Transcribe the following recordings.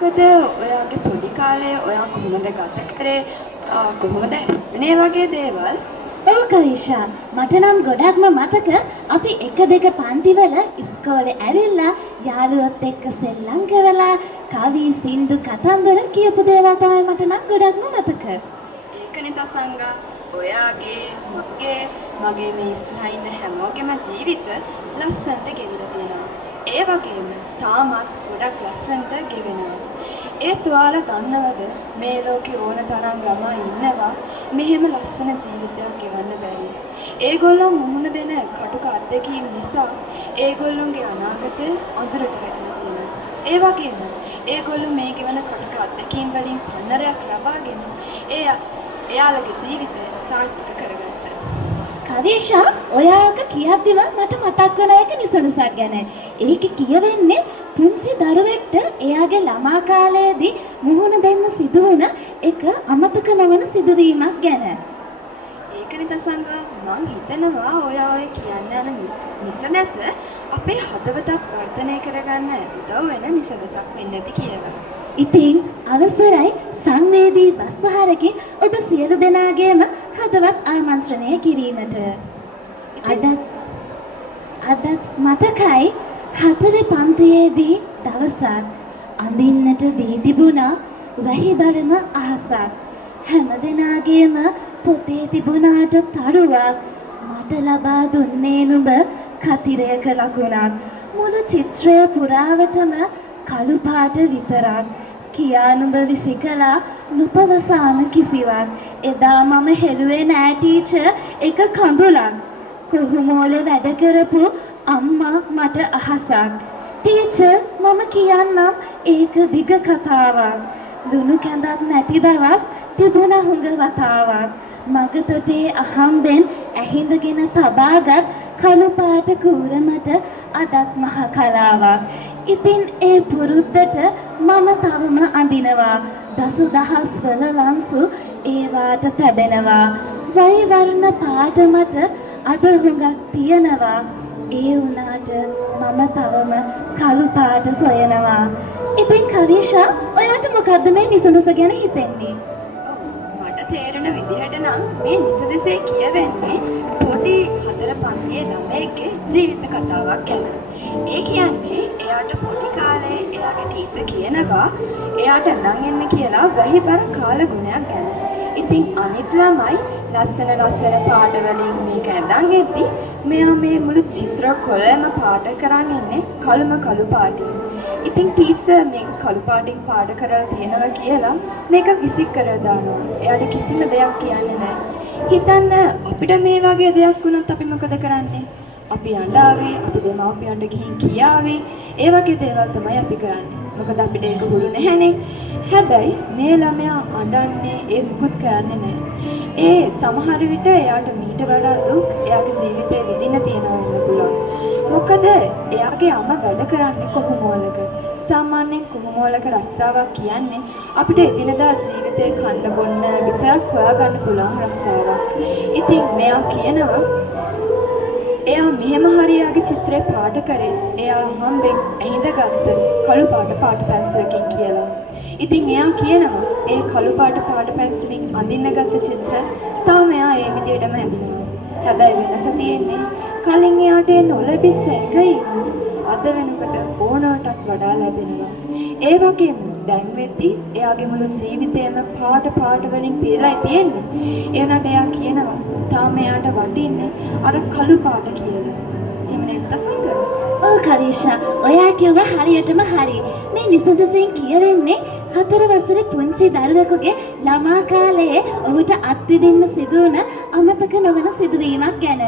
මොකද ඔයාගේ පොඩි කාලේ ඔයා කොහොමද ගත කරේ කොහොමද හැදුනේ වගේ දේවල්? ඔව් කවිෂා, මට නම් ගොඩක්ම මතක අපි 1 2 පන්තිවල ඉස්කෝලේ ඇවිල්ලා යාළුවොත් එක්ක සෙල්ලම් කරලා කවි සින්දු කතන්දර කියපු දේවල් තමයි මට නම් ගොඩක්ම මතක. ඒකනේ තසංගා ඔයාගේ මගේ මේ ඉස්සරහින් ඉන්න හැමෝගෙම ජීවිත ලස්සනට ගෙවිලා තියෙනවා. ඒ වගේම තාමත් ගොඩක් ලස්සනට ගෙවෙනවා. ඒත් ඔයාලා දන්නවද මේ ලෝකේ ඕන තරම් ළමයි ඉන්නවා මෙහෙම ලස්සන ජීවිතයක් ගෙවන්න බැරි. ඒගොල්ලෝ මුහුණ දෙන කටුක අත්දැකීම් නිසා ඒගොල්ලොන්ගේ අනාගතය අඳුරට වැටලා තියෙනවා. ඒ වගේම ඒගොල්ලෝ මේ ගෙවන කටුක අත්දැකීම් වලින් පන්නරයක් ලබාගෙන එයාලගේ ජීවිතය සාර්ථක කරගත්තා. කවිෂා, ඔයාක කියද්දිම මට මතක් වෙන එක නිසනසක් ගැන. ඒකේ කියවෙන්නේ පුංචි දරුවෙක්ට එයාගේ ළමා කාලයේදී මුහුණ දෙන්න සිදු වුණ එක අමතක නොවන සිදුවීමක් ගැන. ඒකනේ තසංගා මං හිතනවා ඔයා ඔය කියන්න යන නිසදැස අපේ හදවතත් වර්ධනය කරගන්න උදව් වෙන නිසදසක් වෙන්න ඇති කියලා. ඉතින් අවසරයි සංවේදී බස්සහරකින් ඔබ සියලු දෙනාගේම හදවත් ආමන්ත්‍රණය කිරීමට. අදත් මතකයි 4 පන්තියේදී දවසක් අඳින්නට දී තිබුණා වැහිබරම අහසක්. හැම දෙනාගේම පොතේ තිබුණාට තරුවක් මට ලබා දුන්නේ නුඹ කතිරයක ලකුණක්. මුළු චිත්‍රය පුරාවටම කළු පාට විතරක්. කියා නුඹ විසිකලා නුපවසාම කිසිවක්. එදා මම හෙළුවේ නෑ ටීචර් එක කඳුලක්. කොහොමෝලේ වැඩ කරපු අම්මා මට අහසක්. ටීචර් මම කියන්නම් ඒක දිග කතාවක්. ලුණු කැඳක් නැති දවස් තිබුණ හුඟ වතාවක්. මග තොටේ අහම්බෙන් ඇහිඳගෙන තබාගත් කළු පාට කූරමට අදත් මහ කලාවක්. ඉතින් ඒ පුරුද්දට මම තවම අඳිනවා. දසදහස් වල ලංසු ඒවාට තැබෙනවා. වෛවර්ණ පාට මට අද හුඟක් තියෙනවා. ඒ වුණාට මම තවම කළු පාට සොයනවා. ඉතින් කවිෂා, ඔයාට මොකද්ද මේ නිසඳස ගැන හිතෙන්නේ? මට තේරෙන විදිහට නම් මේ නිසඳසේ කියවෙන්නේ පොඩි 4 පන්තියේ ළමයෙක්ගේ ජීවිත කතාවක් ගැන. ඒ කියන්නේ එයාට පොඩි කාලේ එයාගේ ටීචර් කියනවා එයාට අඳන් එන්න කියලා වැහිබර කාල ගුණයක් ගැන. ඉතින් අනිත් ළමයි ලස්සන පාට වලින් මේක ඇඳන් එද්දි මෙයා මේ මුළු චිත්‍ර කොළම පාට කරන් ඉන්නේ කළු පාටින්. ඉතින් ටීචර් මේක කළු පාටින් පාට කරලා තියෙනවා කියලා මේක විසික් කරලා දානවා. එයාට කිසිම දෙයක් කියන්නේ නැහැ. හිතන්න අපිට මේ වගේ දෙයක් වුණොත් අපි මොකද කරන්නේ? අපි අඬාවේ, අපි දෙමාපියන්ට ගිහින් කියාවේ. ඒ වගේ දේවල් තමයි අපි කරන්නේ. මොකද අපිට ඒක හුරු නැහැනේ. හැබැයි මේ ළමයා අඬන්නේ ඒ මුකුත් කරන්නේ නැහැ. ඒ සමහර විට එයාට මීට වඩා දුක් එයාගේ ජීවිතේ විඳින්න තියෙනවා වෙන්න පුළුවන්. මොකද එයාගේ අම්මා වැඩ කරන්නේ කොහොමෝලක. සාමාන්‍යයෙන් කොහොමෝලක රස්සාවක් කියන්නේ අපිට එදිනදා ජීවිතේ කන්න බොන්න විතරක් හොයාගන්න පුළුවන් රස්සාවක්. ඉතින් මෙයා කියනවා එයා මෙහෙම හරියාගේ චිත්‍රේ පාට කරේ එයා හම්බෙන් ඇහිඳගත්ත කළු පාට පැන්සලකින් කියලා. ඉතින් එයා කියනවා ඒ කළු පාට පැන්සලින් අඳින්නගත්ත චිත්‍ර තාම එයා ඒ විදිහටම ඇඳිනවා. හැබැයි වෙනස තියෙන්නේ කලින් එයාට නොලැබිච්ච ඇඟීම අද වෙනකොට ඕනටත් වඩා ලැබෙනවා. ඒ වගේම දැන් වෙද්දි එයාගේ මුළු ජීවිතේම පාට වලින් පිරලා තියෙන්නේ. ඒ වුණාට එයා කියනවා තාම එයාට වටින්නේ අර කළු පාට කියලා. එහෙම නැත්නම් සංග. ඔව් කවිෂා, ඔයා කිව්ව හරියටම හරි. මේ නිසඳසෙන් කියවෙන්නේ 4 වසරේ පුංචි දරුවෙකුගේ ළමා කාලයේ ඔහුට අත්විඳින්න සිදු වුණ අමතක නොවන සිදුවීමක් ගැන.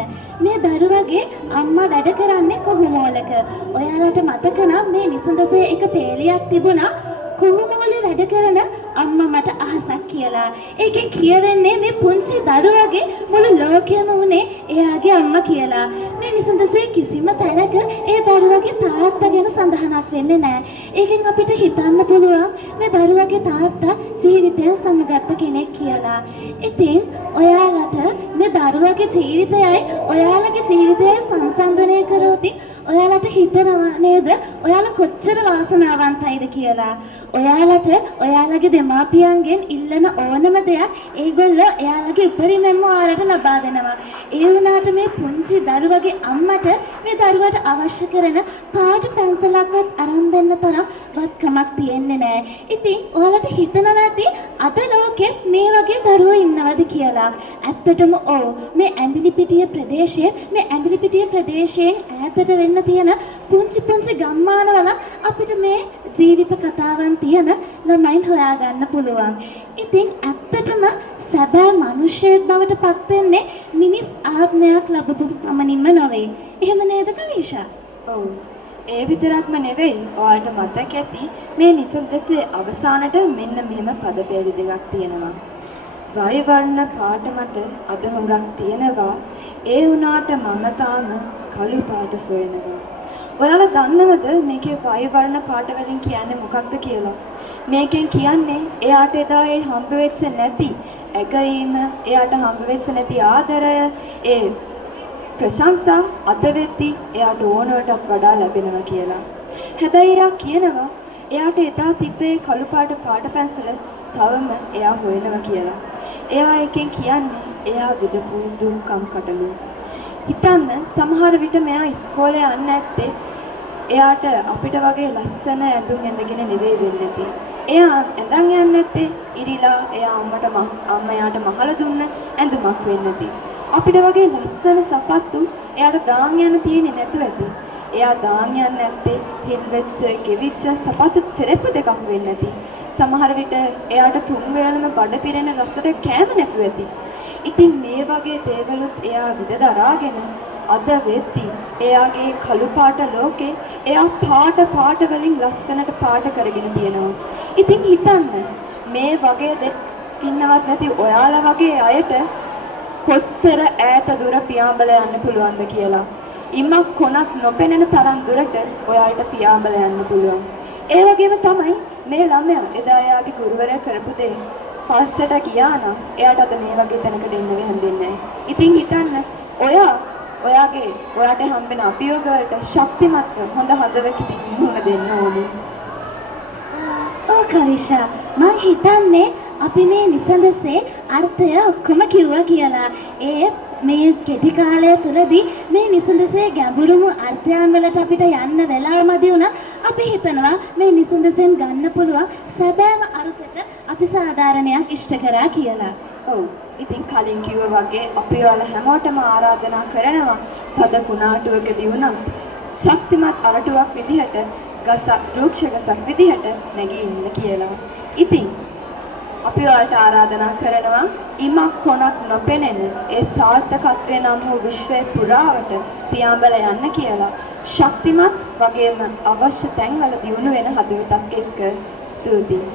මේ දරුවගේ අම්මා වැඩ කරන්නේ කොහොමෝලක. ඔයාලට මතක නම් මේ නිසඳසේ එක පේලියක් තිබුණා කොහොමෝලේ වැඩ කරන අම්මා මට අහසක් කියලා. ඒකෙන් කියවෙන්නේ මේ පුංචි දරුවගේ මුළු ලෝකෙම උනේ එයාගේ අම්මා කියලා. මේ නිසඳසේ කිසිම තැනක ඒ දරුවගේ තාත්තා ගැන සඳහනක් වෙන්නේ නැහැ. ඒකෙන් අපිට හිතන්න පුළුවන් මේ දරුවගේ තාත්තා ජීවිතයෙන් සමගත්ත කෙනෙක් කියලා. ඉතින් ඔයාලට මේ දරුවගේ ජීවිතයයි ඔයාලගේ ජීවිතයයි සංසන්දනය කරොත් ඔයාලට හිතෙනවා නේද? ඔයාලා කොච්චර වාසනාවන්තයිද කියලා. ඔයාලට ඔයාලගේ දෙමාපියන්ගෙන් ඉල්ලන ඕනම දෙයක් ඒගොල්ලෝ එයාලගේ උපරිමයෙන්ම ඔයාලට ලබා දෙනවා. ඒ වුණාට මේ පුංචි දරුවගේ අම්මට මේ දරුවට අවශ්‍ය කරන පාට පැන්සලක්වත් අරන් දෙන්න තරම් වත්කමක් තියෙන්නේ නැහැ. ඉතින් ඔයාලට හිතනවා නැති අද ලෝකෙත් මේ වගේ දරුවෝ ඉන්නවද කියලා. ඇත්තටම ඔව්. මේ ඇඹිලිපිටිය ප්‍රදේශයෙන් ඈතට වෙන්න තියෙන පුංචි ගම්මානවල අපිට මේ ජීවිත කතාවන් තියෙන ළමයින් හොයාගන්න පුළුවන්. ඉතින් ඇත්තටම සැබෑ මිනිහෙක් බවට පත් වෙන්නේ මිනිස් ආත්මයක් ලැබපු පමණින්ම නොවේ. එහෙම නේද කවිෂා? ඔව්. ඒ විතරක්ම නෙවෙයි. ඔයාලට මතක ඇති මේ නිසද්දසේ අවසානට මෙන්න මෙහෙම පදපේලි දෙකක් තියෙනවා. වයිවර්ණ පාට මට අද හොඟක් තියෙනවා. ඒ වුණාට මම තාම කළු පාට සොයනවා. ඔයාලා දන්නවද මේකේ වයිවර්ණ පාට වලින් කියන්නේ මොකක්ද කියලා? මේකෙන් කියන්නේ එයාට එදා ඒ හම්බ වෙච්ච නැති ඇගීම, එයාට හම්බ වෙච්ච නැති ආදරය, ඒ ප්‍රශංසා අද වෙද්දි එයාට ඕනකටත් වඩා ලැබෙනවා කියලා. හැබැයි එයා කියනවා එයාට එදා තිබ්බේ කළු පාට පැන්සල තවම එයා හොයනවා කියලා. එයා එකෙන් කියන්නේ එයා විදපු දුක්කම් කටළු. හිතන්න සමහර විට මෙයා ඉස්කෝලේ යන්න නැත්තේ එයාට අපිට වගේ ලස්සන ඇඳුම් ඇඳගෙන නෙවෙයි වෙන්නේ නැති. එයා ඇඳන් යන්නේ නැත්තේ ඉරිලා එයා අම්මා එයාට මහලා දුන්න ඇඳුමක් වෙන්නේ නැති. අපිට වගේ ලස්සන සපත්තු එයාට දාන් යන්න තියෙන්නේ නැතුව ඇති. එයා දාන් යන්නේ නැත්තේ හිල් වෙච්ච ගෙවිච්ච සපත්තු චෙරෙප්පු දෙකක් වෙන්නේ නැති. සමහර විට එයාට තුන් වේලම බඩ පිරෙන රසට කෑම නැතුව ඇති. ඉතින් මේ වගේ දේවලුත් එයා විද දරාගෙන අද වෙද්දි එයාගේ කළු පාට ලෝකේ එයා පාට වලින් ලස්සනට පාට කරගෙන තියෙනවා. ඉතින් හිතන්න මේ වගේ පින්නවත් නැති ඔයාලා වගේ අයට කොච්චර ඈත දුර පියාඹල යන්න පුළුවන්ද කියලා. ඉමක් කොනක් නොපෙනෙන තරම් දුරට ඔයාලට පියාඹල යන්න පුළුවන්. ඒ වගේම තමයි මේ ළමයා එදා එයාගේ ගුරුවරයා කරපු දේ පස්සට ගියා නම් එයාට අද මේ වගේ තැනකට එන්න හම්බෙන්නේ නැහැ. ඉතින් හිතන්න ඔයාට හම්බෙන අභියෝග වලට ශක්තිමත්ව හොඳ හදවතකින් මුහුණ දෙන්න ඕනේ. ඔව් කවිෂා, මම හිතන්නේ අපි මේ නිසඳසේ අර්ථය ඔක්කොම කිව්වා කියලා. මේ කෙටි කාලය තුලදී මේ නිසඳසේ ගැඹුරුම අර්ථයන් වලට අපිට යන්න වෙලාව මදි වුණා. අපි හිතනවා මේ නිසඳසෙන් ගන්න පුළුවන් සැබෑම අර්ථයට අපි සාධාරණයක් ඉෂ්ට කරා කියලා. ඔව්. ඉතින් කලින් කිව්වා වගේ අපි ඔයාලා හැමෝටම ආරාධනා කරනවා තද කුණාටුවකදී වුණත් ශක්තිමත් අරටුවක් විදිහට වෘක්ෂ විදිහට නැගී ඉන්න කියලා. ඉතින් අපි ඔයාලට ආරාධනා කරනවා ඉමක් කොනක් නොපෙනෙන ඒ සාර්ථකත්වයේ නම් වූ විශ්වය පුරාවට පියාඹල යන්න කියලා. ශක්තිමත් වගේම අවශ්‍ය තැන්වල දියුණු වෙන හදවතක් එක්ක ස්තුතියි.